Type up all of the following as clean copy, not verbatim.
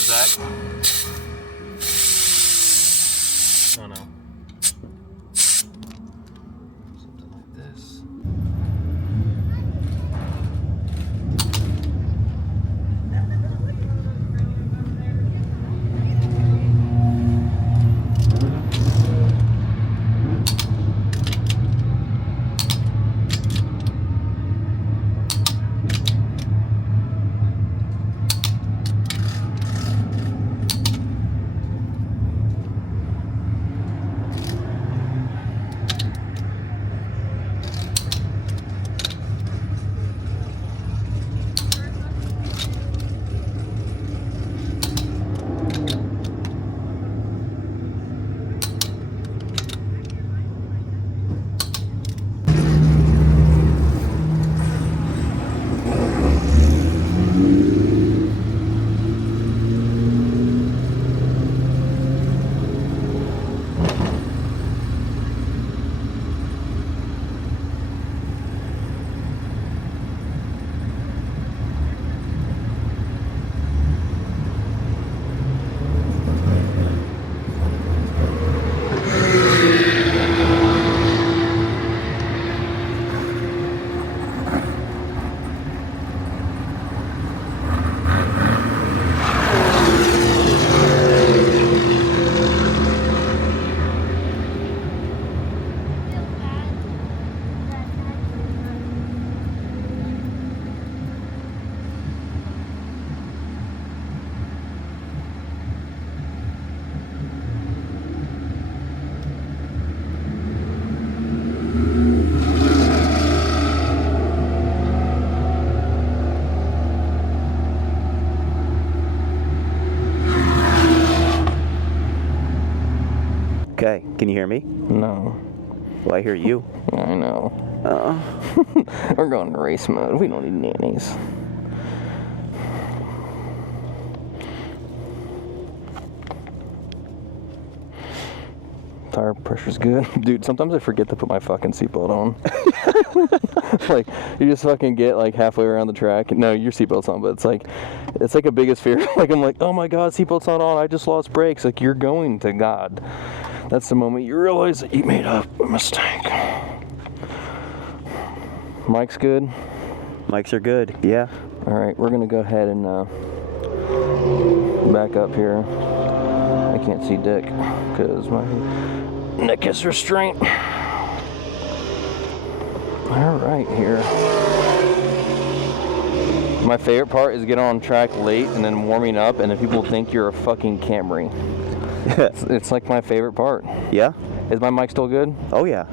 Zach? Oh no. Something like this. Okay, can you hear me? No. Well, I hear you. I know. We're going to race mode. We don't need nannies. Tire pressure's good. Dude, sometimes I forget to put my fucking seatbelt on. Like, you just fucking get like halfway around the track. No, your seatbelt's on, but it's like a biggest fear. Like, I'm like, oh my God, seatbelt's not on. I just lost brakes. Like, you're going to God. That's the moment you realize that you made a mistake. Mike's good? Mics are good, yeah. Alright, we're gonna go ahead and back up here. I can't see Dick because my neck is restrained. Alright, here. My favorite part is getting on track late and then warming up, and then people think you're a fucking Camry. It's like my favorite part. Yeah? Is my mic still good? Oh, yeah.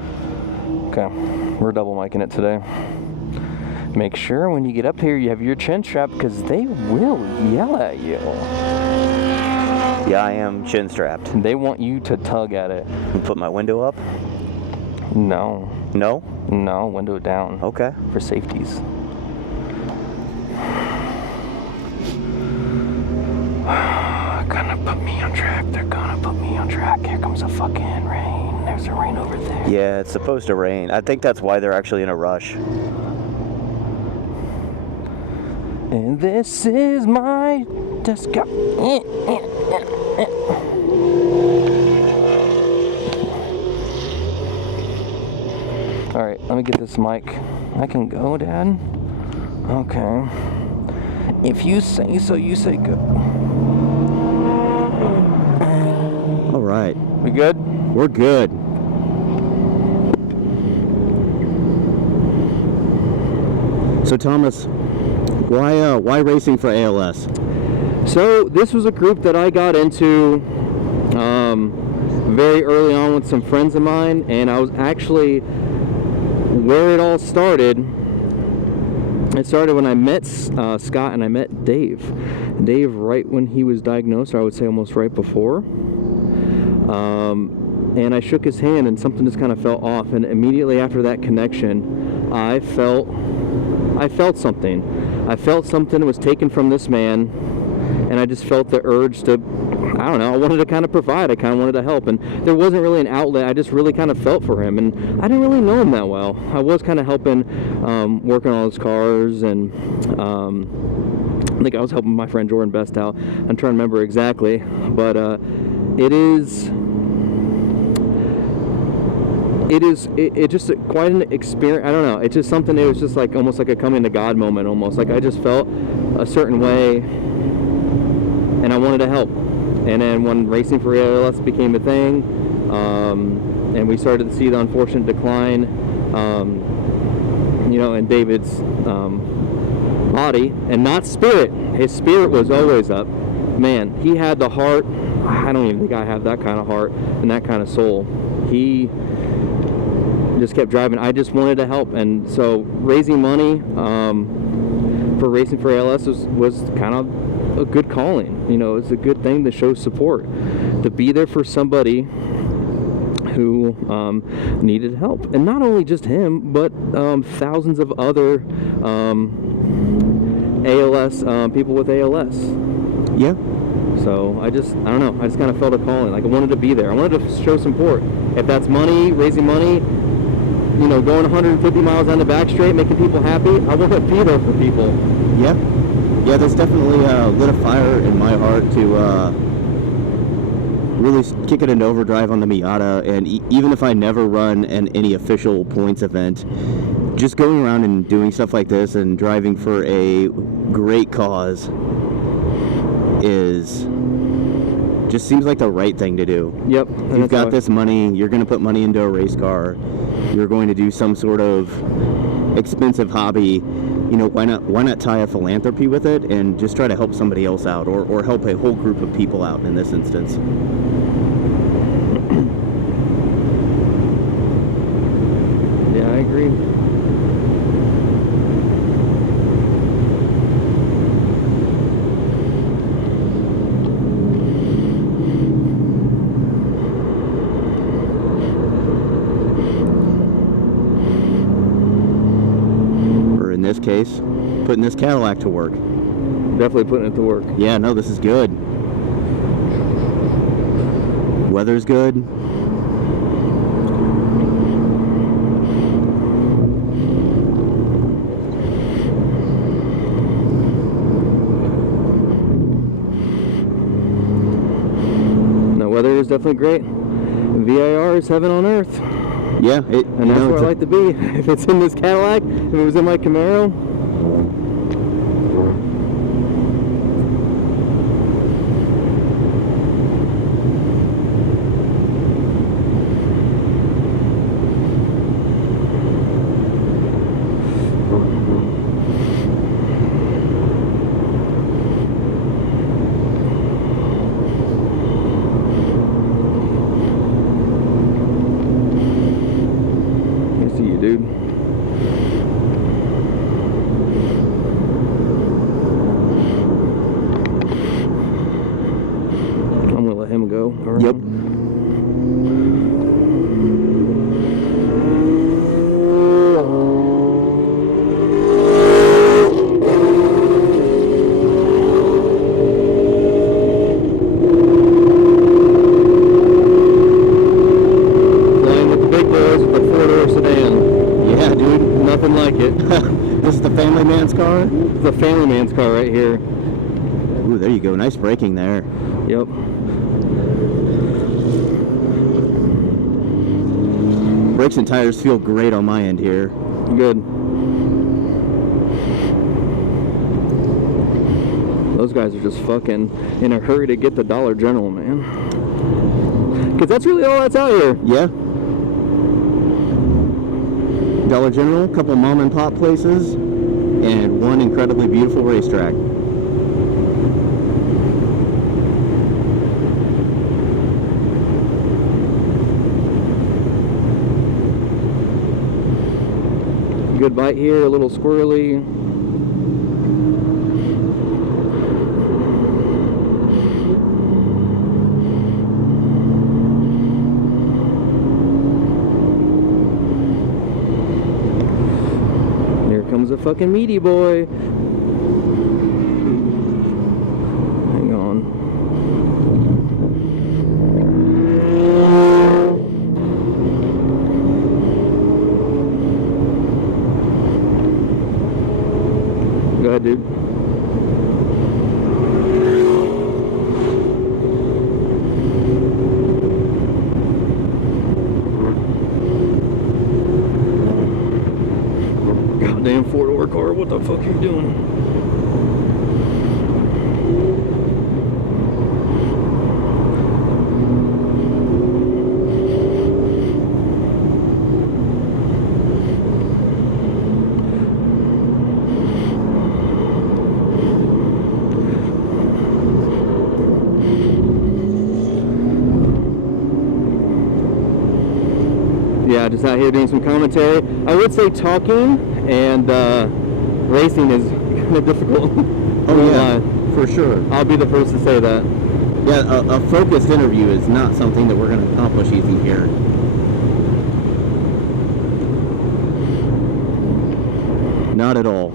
Okay, we're double micing it today. Make sure when you get up here you have your chin strap because they will yell at you. Yeah, I am chin strapped. They want you to tug at it. Put my window up? No. No? No, window down. Okay. For safeties. Gonna put me on track. They're gonna put me on track. Here comes a fucking rain. There's a rain over there. Yeah, it's supposed to rain. I think that's why they're actually in a rush. And this is my disco. Alright, let me get this mic. I can go, Dad? Okay. If you say so, you say go. Alright. We good? We're good. So Thomas, why racing for ALS? So this was a group that I got into very early on with some friends of mine, and I was actually where it all started. It started when I met Scott and I met Dave. Dave right when he was diagnosed, or I would say almost right before. And I shook his hand and something just kind of felt off, and immediately after that connection, I felt something. I felt something was taken from this man, and I just felt the urge to, I don't know, I wanted to kind of provide, I kind of wanted to help, and there wasn't really an outlet. I just really kind of felt for him, and I didn't really know him that well. I was kind of helping, working on his cars, and I think I was helping my friend Jordan Best out. I'm trying to remember exactly, but it just quite an experience. I don't know. It's just something. It was just like almost like a coming to God moment. Almost like I just felt a certain way, and I wanted to help. And then when racing for ALS became a thing, and we started to see the unfortunate decline, you know, in David's body, and not spirit. His spirit was always up. Man, he had the heart. I don't even think I have that kind of heart and that kind of soul. He just kept driving. I just wanted to help, and so raising money for racing for ALS was kind of a good calling. You know, it's a good thing to show support, to be there for somebody who needed help, and not only just him, but thousands of other ALS people with ALS. Yeah. So I don't know, I just kind of felt a calling. Like I wanted to be there. I wanted to show support. If that's money, raising money, you know, going 150 miles on the back straight, making people happy, I want to be there for people. Yeah. Yeah, that's definitely lit a fire in my heart to really kick it into overdrive on the Miata. And even if I never run any official points event, just going around and doing stuff like this and driving for a great cause just seems like the right thing to do. Yep. You've got this money, you're going to put money into a race car, you're going to do some sort of expensive hobby, you know, why not tie a philanthropy with it and just try to help somebody else out, or help a whole group of people out in this instance. Yeah, I agree. This case, putting this Cadillac to work. Definitely putting it to work. Yeah, no, this is good. Weather's good. The weather is definitely great. VIR is heaven on earth. Yeah, and that's where I like to be. If it's in this Cadillac, if it was in my Camaro. Dude. I'm gonna let him go. Yep. Playing with the big boys with the 4-door sedan. Yeah, dude. Nothing like it. This is the family man's car? It's the family man's car right here. Ooh, there you go. Nice braking there. Yep. Brakes and tires feel great on my end here. Good. Those guys are just fucking in a hurry to get the Dollar General, man. Because that's really all that's out here. Yeah. Dollar General, a couple mom and pop places, and one incredibly beautiful racetrack. Good bite here, a little squirrely. Here comes a fucking meaty boy. Hang on. Go ahead, dude. the fuck you're doing. Yeah, just out here doing some commentary. I would say talking and racing is kind of difficult. Oh yeah, for sure. I'll be the first to say that. Yeah, a focused interview is not something that we're going to accomplish easy here. Not at all.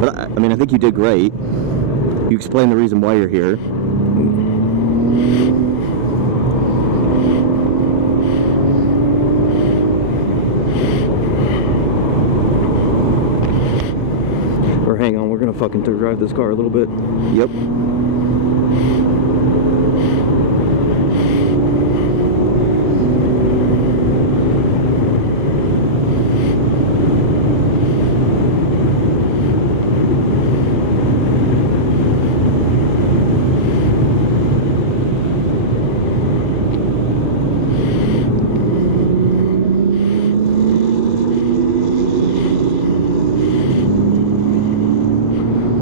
But I mean, I think you did great. You explained the reason why you're here. Or hang on, we're gonna fucking drive this car a little bit. Yep.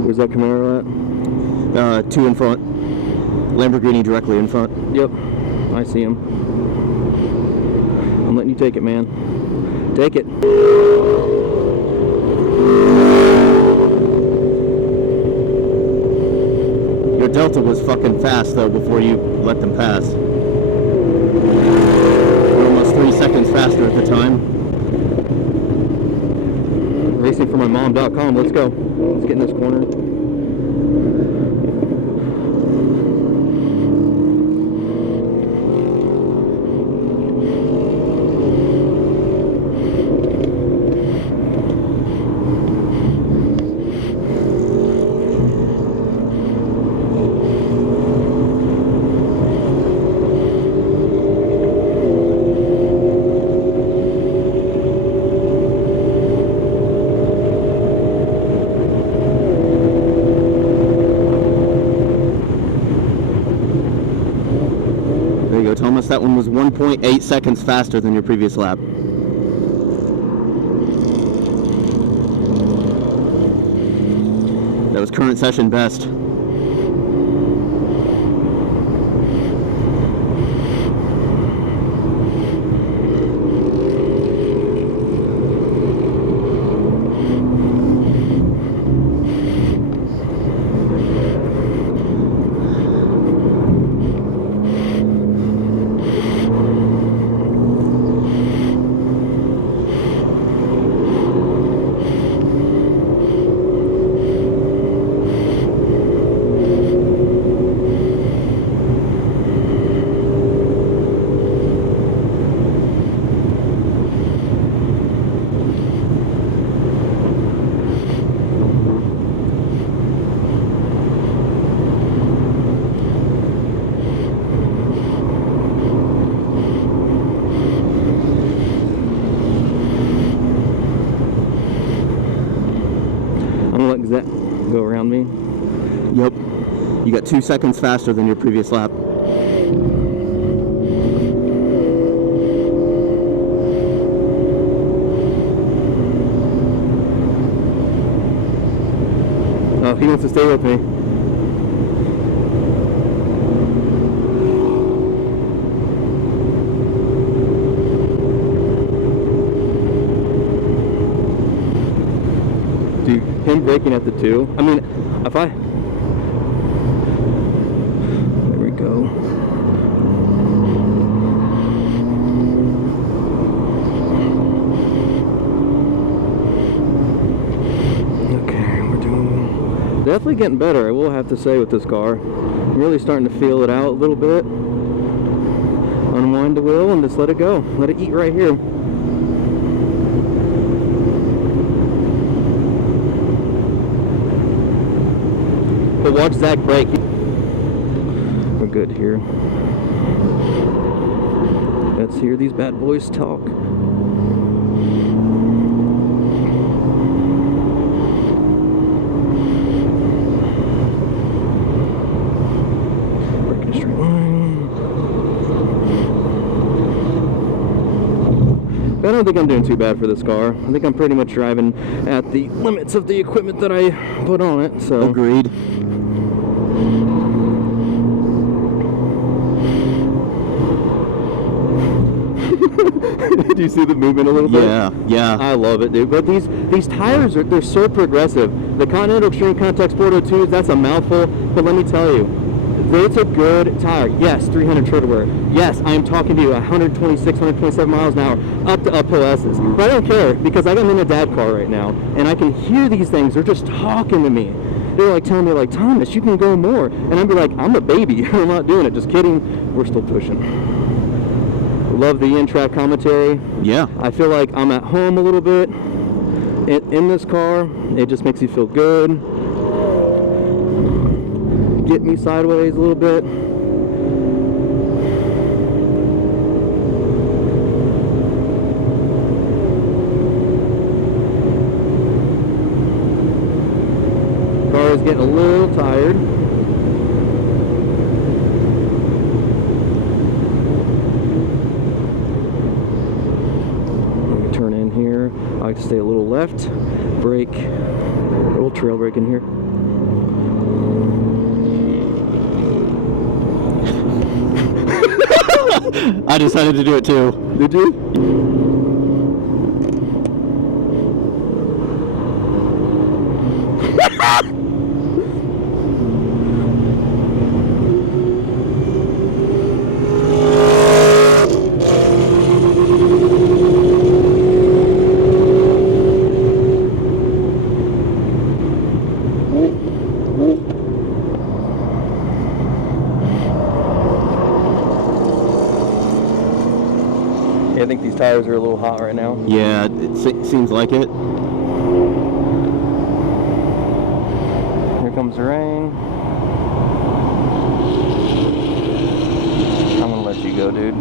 Where's that Camaro at? Two in front. Lamborghini directly in front. Yep, I see him. I'm letting you take it, man. Take it. Your Delta was fucking fast though before you let them pass. You're almost 3 seconds faster at the time. Racingformymom.com, let's go. Let's get in this corner. There you go, Thomas. That one was 1.8 seconds faster than your previous lap. That was current session best. Does that go around me? Yep. You got 2 seconds faster than your previous lap. Oh, he wants to stay with me. Dude, him braking at the 2. I mean, if I... There we go. Okay, we're doing... Definitely getting better, I will have to say, with this car. I'm really starting to feel it out a little bit. Unwind the wheel and just let it go. Let it eat right here. But watch Zach brake. We're good here. Let's hear these bad boys talk. straight line. But I don't think I'm doing too bad for this car. I think I'm pretty much driving at the limits of the equipment that I put on it. So Agreed. Did you see the movement a little bit? Yeah. I love it, dude. But these tires they're so progressive. The Continental Extreme Contact Sport 02s, that's a mouthful. But let me tell you, it's a good tire. Yes, 300 tread wear. Yes, I am talking to you 126, 127 miles an hour up to uphill S's. But I don't care because I'm in a dad car right now, and I can hear these things. They're just talking to me. They're like telling me, like, Thomas, you can go more. And I'd be like, I'm a baby. I'm not doing it. Just kidding. We're still pushing. Love the in-track commentary. Yeah. I feel like I'm at home a little bit in this car. It just makes you feel good. Get me sideways a little bit. Car is getting a little tired. Let me turn in here. I like to stay a little left. Brake. A little trail brake in here. I decided to do it too. Did you? I think these tires are a little hot right now. Yeah, it seems like it. Here comes the rain. I'm gonna let you go, dude.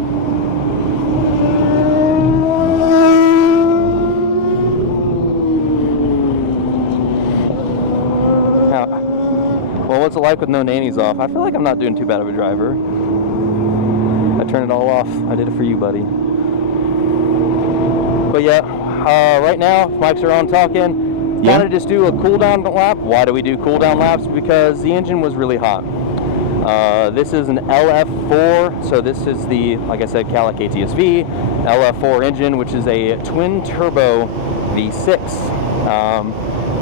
Well, what's it like with no nannies off? I feel like I'm not doing too bad of a driver. I turned it all off. I did it for you, buddy. But yeah, right now, mics are on talking. Yeah. Kind of just do a cool down lap. Why do we do cool down laps? Because the engine was really hot. This is an LF4, so this is the, like I said, Cadillac ATS-V, LF4 engine, which is a twin turbo V6.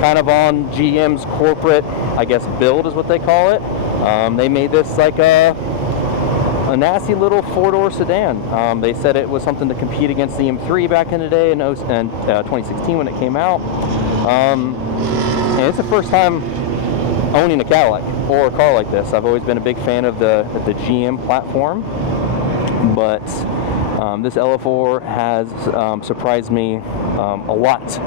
Kind of on GM's corporate, I guess, build is what they call it. They made this like a nasty little four-door sedan. They said it was something to compete against the M3 back in the day in 2016 when it came out. And it's the first time owning a Cadillac or a car like this. I've always been a big fan of the GM platform, but this LF4 has surprised me a lot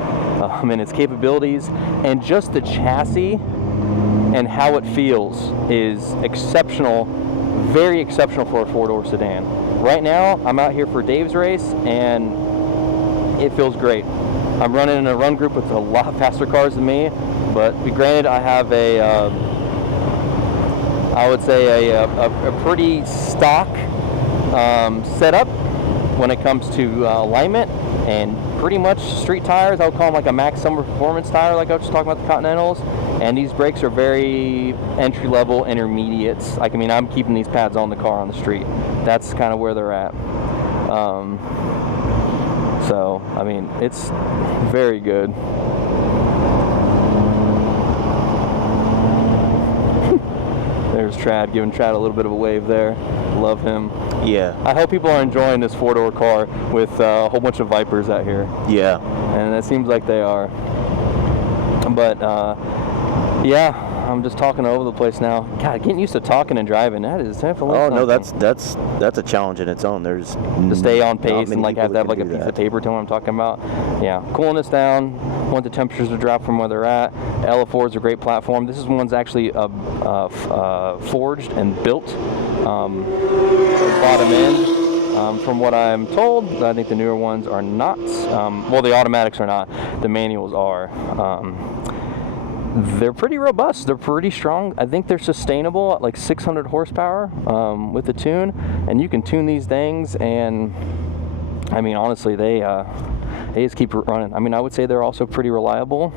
in its capabilities, and just the chassis and how it feels is exceptional. Very exceptional for a four-door sedan. Right now, I'm out here for Dave's race, and it feels great. I'm running in a run group with a lot faster cars than me, but granted, I have I would say a pretty stock setup when it comes to alignment, and pretty much street tires. I would call them like a max summer performance tire, like I was just talking about the Continentals. And these brakes are very entry-level intermediates. Like, I mean, I'm keeping these pads on the car on the street. That's kind of where they're at. So, I mean, it's very good. There's Trad, giving Trad a little bit of a wave there. Love him. Yeah. I hope people are enjoying this four-door car with a whole bunch of Vipers out here. Yeah. And it seems like they are. But, yeah, I'm just talking all over the place now. God, getting used to talking and driving, that is definitely Oh, something. no, that's a challenge in its own. There's To stay on pace and like have to have like a piece piece of paper to what I'm talking about. Yeah, cooling this down. Want the temperatures to drop from where they're at. The LF4 is a great platform. This is one's actually forged and built bottom end. From what I'm told, I think the newer ones are not. Well, the automatics are not. The manuals are. they're pretty robust. They're pretty strong. I think they're sustainable at like 600 horsepower with the tune, and you can tune these things, and I mean, honestly, they just keep running. I mean, I would say they're also pretty reliable.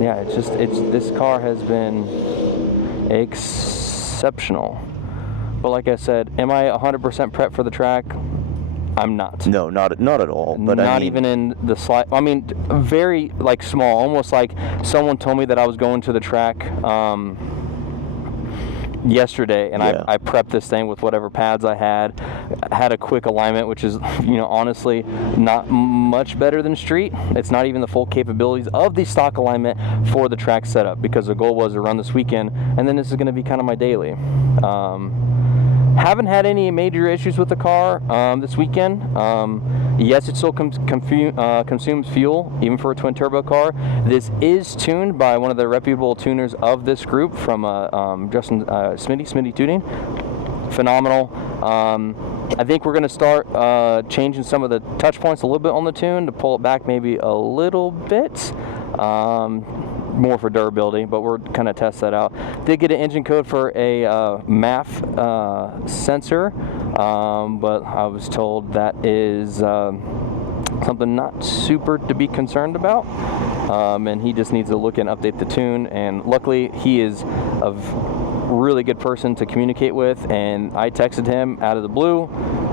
Yeah, this car has been exceptional. But like I said, am I 100% prepped for the track? I'm not. No, not at all. But not I mean, even in the slide. I mean, very like small, almost like someone told me that I was going to the track yesterday, and yeah. I prepped this thing with whatever pads I had a quick alignment, which is, you know, honestly not much better than street. It's not even the full capabilities of the stock alignment for the track setup, because the goal was to run this weekend, and then this is going to be kind of my daily. Haven't had any major issues with the car this weekend. Yes, it still consumes fuel, even for a twin turbo car. This is tuned by one of the reputable tuners of this group, from Justin Smitty Tuning. Phenomenal. I think we're going to start changing some of the touch points a little bit on the tune to pull it back maybe a little bit. More for durability, but we're kind of test that out. Did get an engine code for a MAF sensor, but I was told that is something not super to be concerned about, and he just needs to look and update the tune, and luckily he is a really good person to communicate with, and I texted him out of the blue,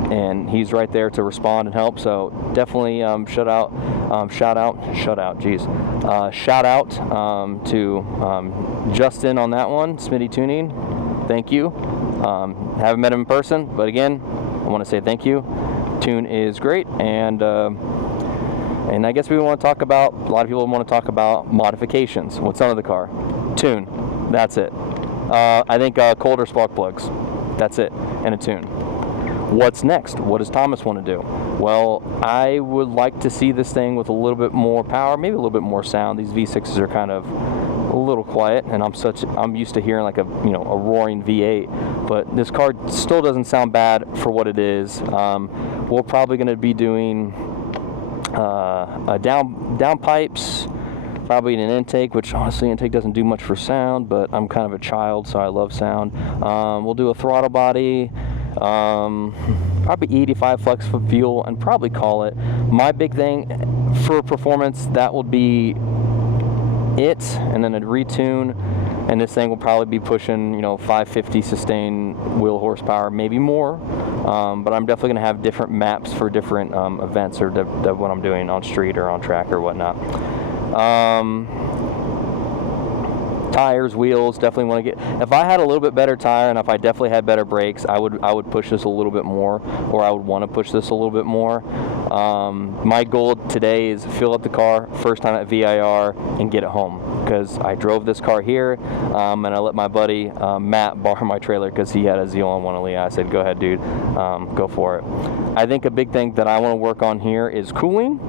and he's right there to respond and help. So definitely shout out to Justin on that one, Smitty Tuning. Thank you. Haven't met him in person, but again, I want to say thank you. Tune is great, and I guess we want to talk about, a lot of people want to talk about modifications. What's under the car? Tune. That's it. I think colder spark plugs. That's it. And a tune. What's next? What does Thomas want to do? Well, I would like to see this thing with a little bit more power, maybe a little bit more sound. These V6s are kind of a little quiet, and I'm used to hearing like a roaring V8, but this car still doesn't sound bad for what it is. We're probably going to be doing down pipes, probably an intake, which honestly intake doesn't do much for sound, but I'm kind of a child, so I love sound. We'll do a throttle body, probably 85 flex for fuel, and probably call it. My big thing for performance, that would be it, and then a retune, and this thing will probably be pushing 550 sustained wheel horsepower, maybe more, but I'm definitely going to have different maps for different events, or what I'm doing on street or on track or whatnot. Tires, wheels, definitely want to get, if I had a little bit better tire, and if I definitely had better brakes, I would push this a little bit more, or I would want to push this a little bit more. My goal today is fill up the car first time at VIR and get it home, because I drove this car here, and I let my buddy Matt borrow my trailer because he had a ZL1 I said, go ahead, dude, go for it. I think a big thing that I want to work on here is cooling.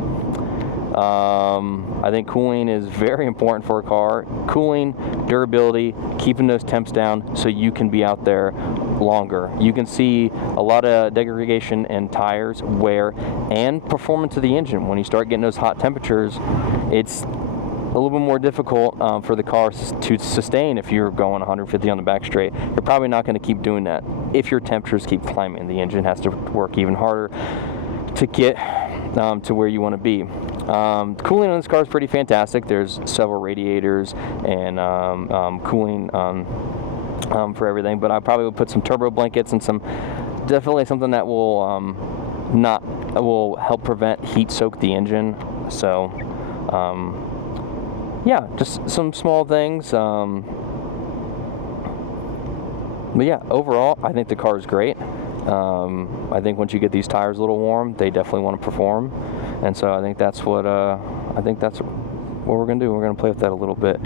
I think cooling is very important for a car. Cooling, durability, keeping those temps down so you can be out there longer. You can see a lot of degradation in tires, wear, and performance of the engine. When you start getting those hot temperatures, it's a little bit more difficult for the car to sustain. If you're going 150 on the back straight, you're probably not going to keep doing that. If your temperatures keep climbing, the engine has to work even harder to get to where you want to be. Cooling on this car is pretty fantastic. There's several radiators and cooling for everything, but I probably would put some turbo blankets and definitely something that will will help prevent heat soak the engine. So yeah, just some small things. But yeah, overall, I think the car is great. I think once you get these tires a little warm, they definitely want to perform, and so I think that's what we're gonna do. We're gonna play with that a little bit.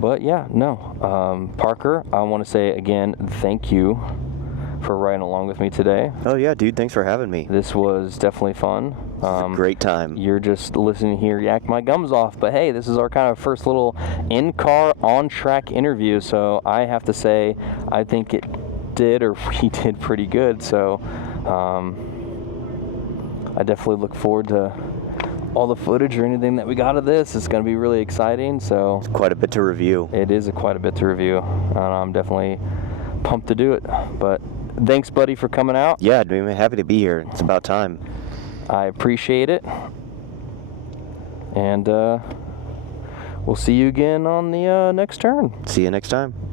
But yeah, no, Parker, I want to say again, thank you for riding along with me today. Oh yeah, dude, thanks for having me. This was definitely fun. Great time. You're just listening here, yak my gums off, but hey, this is our kind of first little in-car, on-track interview, so I have to say, I think we did pretty good, so I definitely look forward to all the footage or anything that we got of this. It's going to be really exciting. So It's quite a bit to review. it is quite a bit to review. And I'm definitely pumped to do it. But thanks, buddy, for coming out. Yeah, I'm happy to be here. It's about time. I appreciate it. And we'll see you again on the next turn. See you next time.